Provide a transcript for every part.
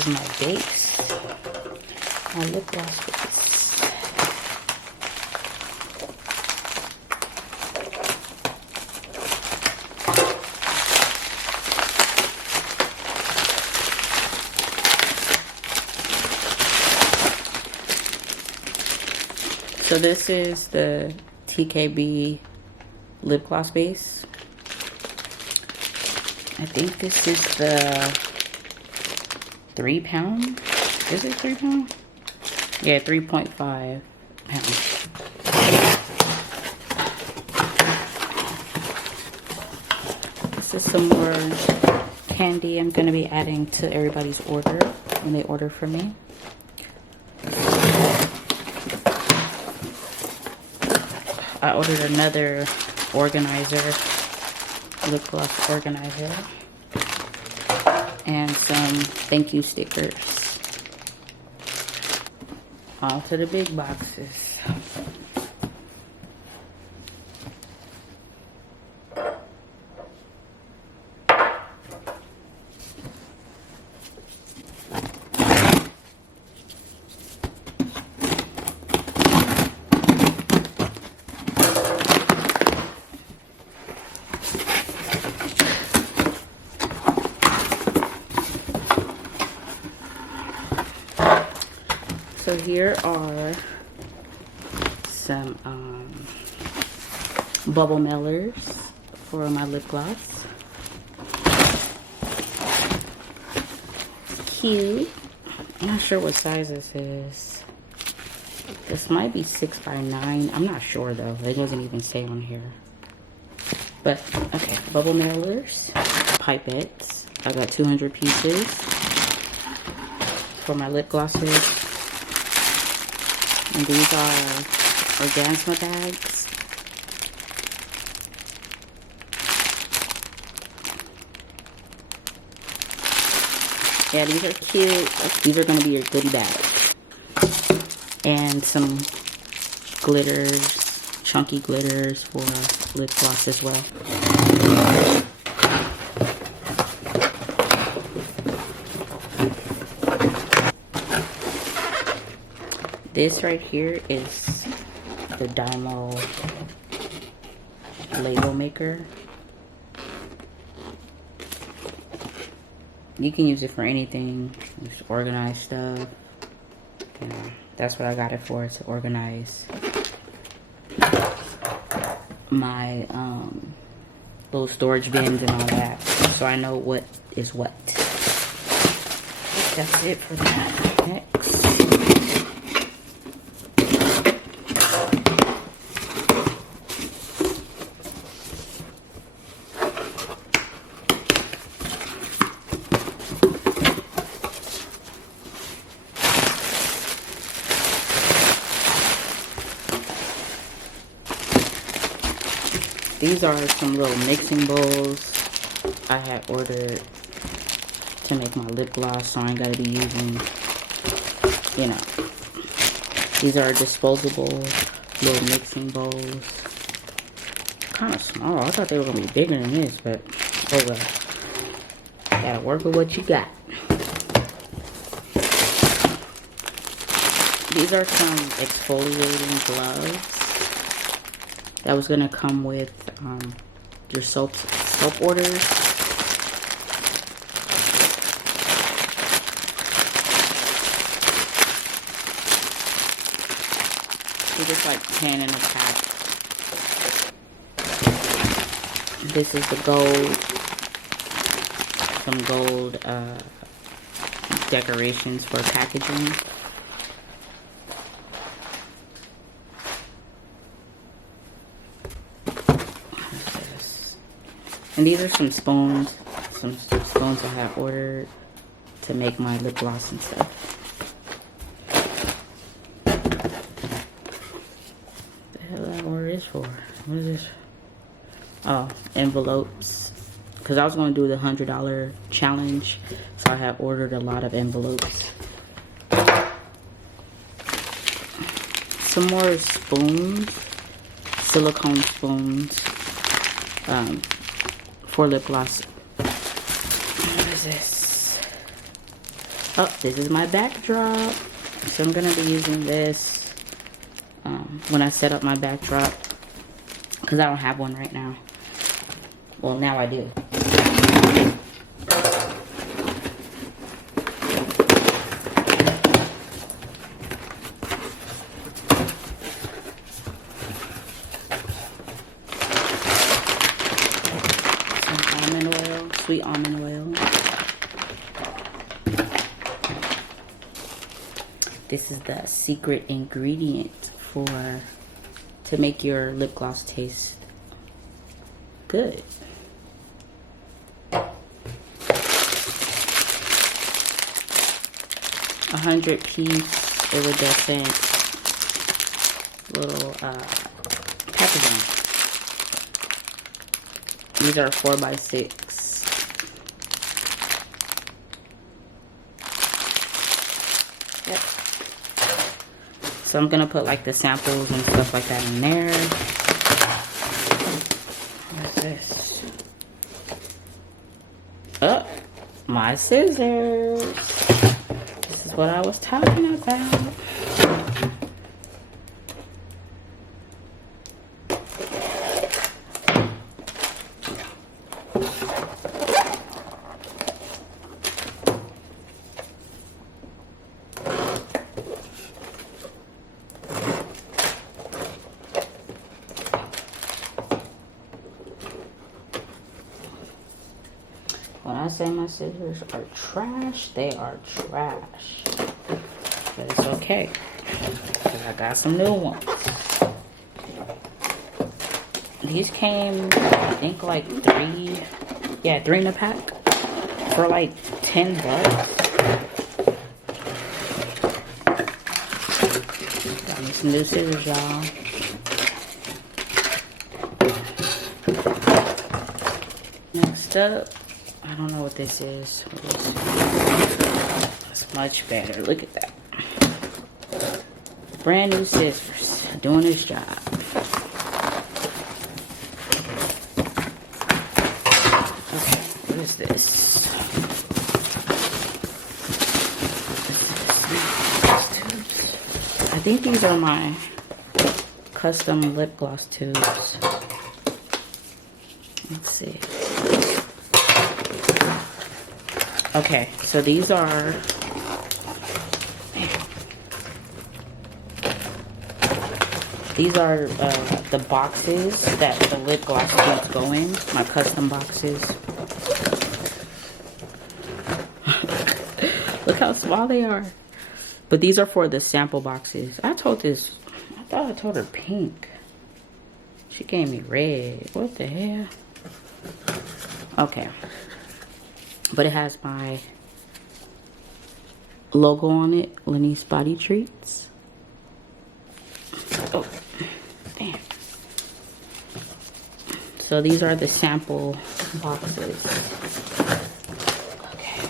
is my base, my lip gloss base. So this is the TKB lip gloss base. I think this is the 3 pound. Is it 3 pound? Yeah, 3.5 pounds. This is some more candy I'm gonna be adding to everybody's order when they order from me. I ordered another organizer, lip gloss organizer, and some thank you stickers. All to the big boxes. So here are some bubble mailers for my lip gloss. Cute. I'm not sure what size this is. This might be 6x9. I'm not sure though. It doesn't even say on here. But okay, bubble mailers, pipettes. I got 200 pieces for my lip glosses. And these are Orgasma bags. Yeah, these are cute. These are going to be your goodie bag. And some glitters, chunky glitters for lip gloss as well. This right here is the Dymo label maker. You can use it for anything. Just organize stuff. You know, that's what I got it for, to organize my little storage bins and all that, so I know what is what. That's it for that. Next. These are some little mixing bowls I had ordered to make my lip gloss, so I ain't gotta be using, you know. These are disposable little mixing bowls. Kind of small. I thought they were gonna be bigger than this, but oh well. Gotta work with what you got. These are some exfoliating gloves that was gonna come with your soap orders. They're just like 10 in a pack. This is the gold, some gold decorations for packaging. And these are some spoons I had ordered to make my lip gloss and stuff. What the hell did I order this for? What is this? Oh, envelopes. Because I was going to do the $100 challenge, so I had ordered a lot of envelopes. Some more spoons, silicone spoons. For lip gloss. What is this? Oh, this is my backdrop. So I'm gonna be using this when I set up my backdrop, because I don't have one right now. Well, now I do. Some almond oil, sweet almond oil. This is the secret ingredient to make your lip gloss taste good. 100-piece iridescent little packaging. These are 4x6. Yep. So I'm gonna put like the samples and stuff like that in there. What's this? Oh, my scissors. This is what I was talking about. When I say my scissors are trash, they are trash. But it's okay, because I got some new ones. These came, I think, like three in a pack for like $10. Got me some new scissors, y'all. Next up, I don't know what this is. It's much better. Look at that. Brand new scissors. Doing its job. Okay, what is this? I think these are my custom lip gloss tubes. Let's see. Okay, so these are the boxes that the lip gloss tubes go in. My custom boxes. Look how small they are. But these are for the sample boxes. I thought I told her pink. She gave me red. What the hell? Okay. But it has my logo on it. Lenny's Body Treats. Oh, damn. So these are the sample boxes. Okay.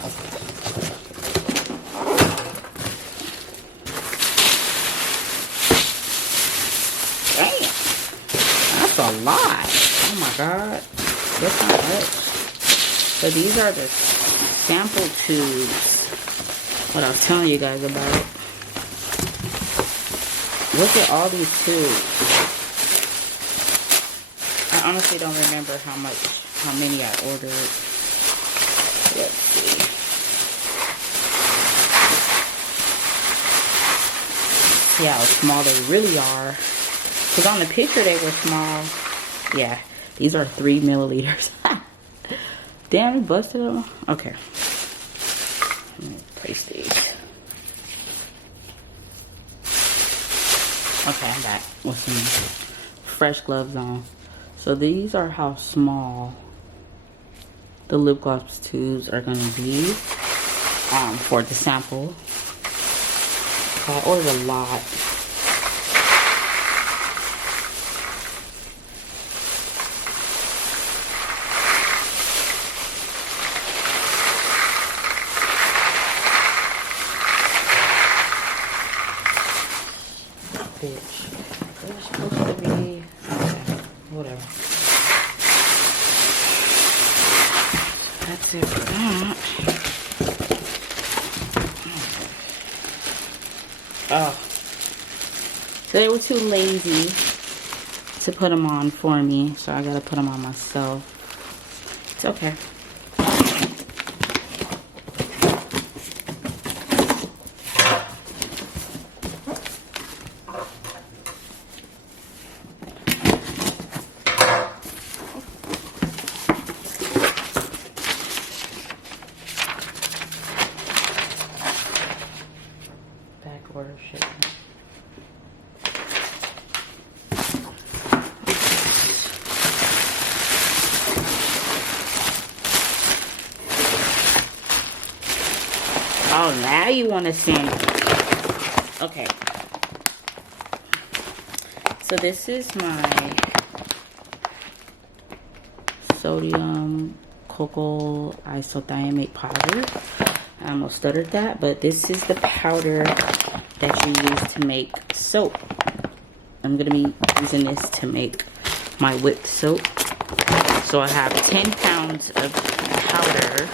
Damn. That's a lot. Oh my God. That's not much. So these are the sample tubes. What I was telling you guys about. Look at all these tubes. I honestly don't remember how many I ordered. Let's see. See how small they really are. Because on the picture they were small. Yeah, these are 3 milliliters. Damn, it busted them. Okay. Let me place these. Okay, I'm back with some fresh gloves on. So these are how small the lip gloss tubes are gonna be for the sample. I ordered a lot. Bitch. They're supposed to be. Okay, whatever. That's it for that. Oh. So they were too lazy to put them on for me, so I gotta put them on myself. It's okay. Back order shipment. Oh, now you want to send. Okay. So this is my sodium cocoa isothiamate powder. I almost stuttered that, but this is the powder that you use to make soap. I'm going to be using this to make my whipped soap. So I have 10 pounds of powder.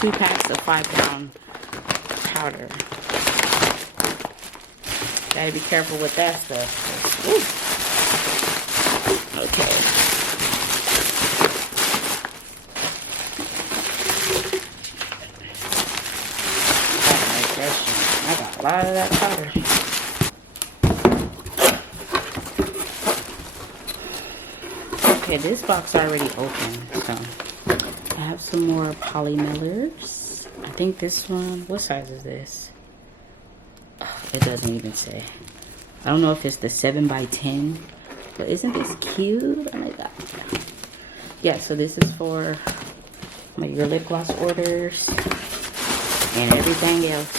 2 packs of 5-pound powder. Gotta be careful with that stuff. Woo. Okay. I got a lot of that powder. Okay, this box already open, so I have some more polymillers. I think this one, what size is this? Oh, it doesn't even say. I don't know if it's the 7x10, but isn't this cute? Oh my god. Yeah, so this is for your lip gloss orders and everything else.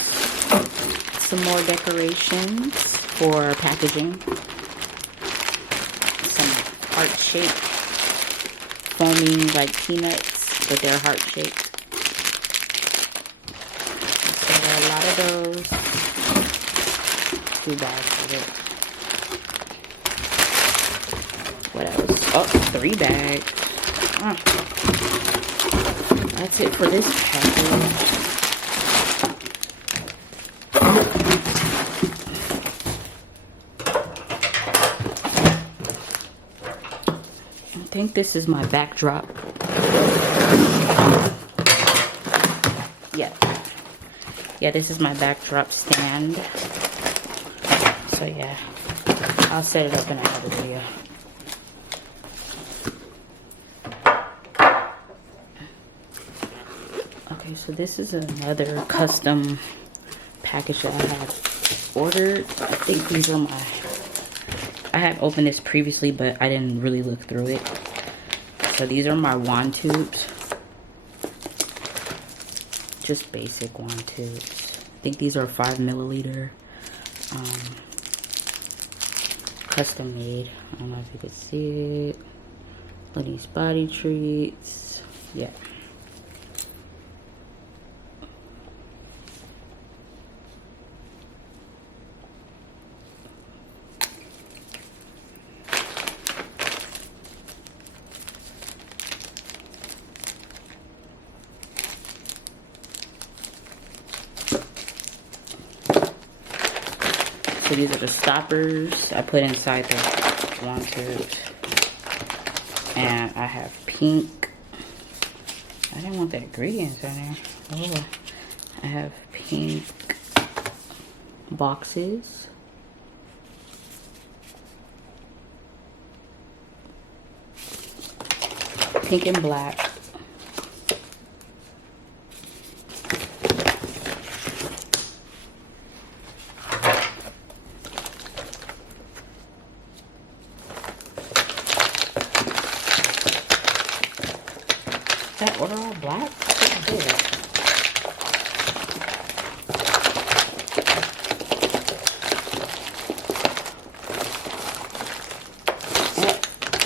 Some more decorations for packaging. Some heart-shaped foamy like peanuts, but they're heart-shaped. So there are a lot of those. 2 bags of it. What else? Oh, 3 bags. Oh. That's it for this package. I think this is my backdrop. Yeah, this is my backdrop stand. So yeah, I'll set it up in another video. Okay, so this is another custom package that I had ordered. I think these are my, I had opened this previously, but I didn't really look through it. So these are my wand tubes. Just basic wand tubes. I think these are 5 milliliter. Custom made. I don't know if you can see it. Lenny's Body Treats. Yeah. So these are the stoppers I put inside the wand tubes. And I have pink. I didn't want the ingredients in there. Oh, I have pink boxes. Pink and black. That order all black?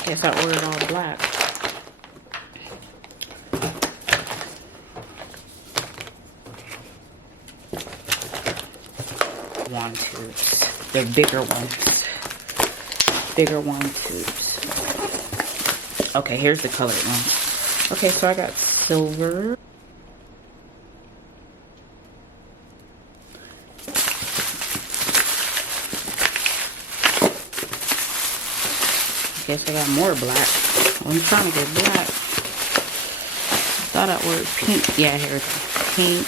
Guess I ordered all black. Wand tubes. They're bigger ones. Bigger wand tubes. Okay, here's the colored one. Okay, so I got silver. Guess I got more black. I'm trying to get black. Thought I ordered pink. Yeah, here it is. Pink.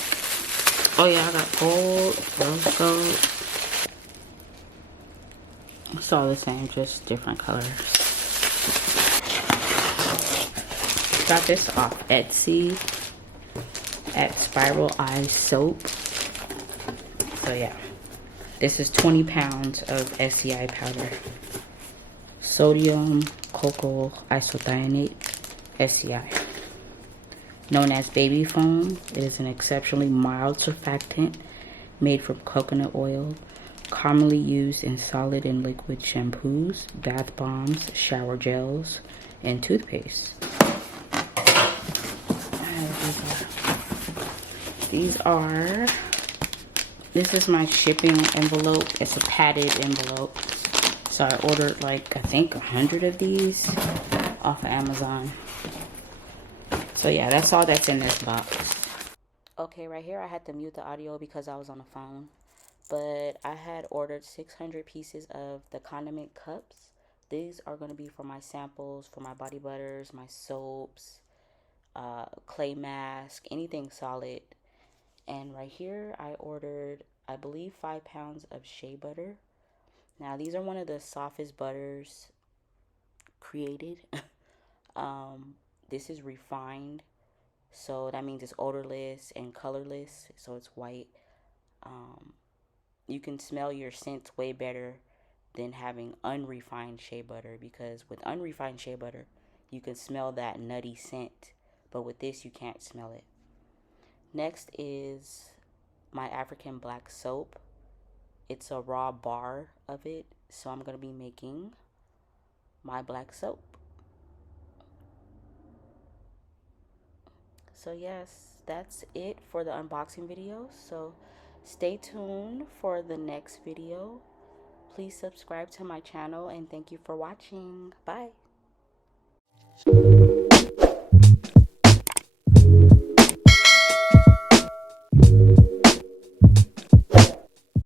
Oh yeah, I got gold, rose gold. It's all the same, just different colors. Got this off Etsy at Spiral Eye Soap. So yeah, this is 20 pounds of SCI powder. Sodium cocoa isothianate, SCI. Known as baby foam, it is an exceptionally mild surfactant made from coconut oil, commonly used in solid and liquid shampoos, bath bombs, shower gels, and toothpaste. This is my shipping envelope. It's a padded envelope. So I ordered like, I think 100 of these off of Amazon. So yeah, that's all that's in this box. Okay, right here I had to mute the audio because I was on the phone. But I had ordered 600 pieces of the condiment cups. These are going to be for my samples, for my body butters, my soaps, clay mask, anything solid. And right here I ordered, I believe, 5 pounds of shea butter. Now these are one of the softest butters created. This is refined, so that means it's odorless and colorless, so it's white. You can smell your scents way better than having unrefined shea butter, because with unrefined shea butter you can smell that nutty scent, but with this you can't smell it. Next is my African black soap. It's a raw bar of it, so I'm going to be making my black soap. So yes, that's it for the unboxing video. So stay tuned for the next video. Please subscribe to my channel and thank you for watching. Bye.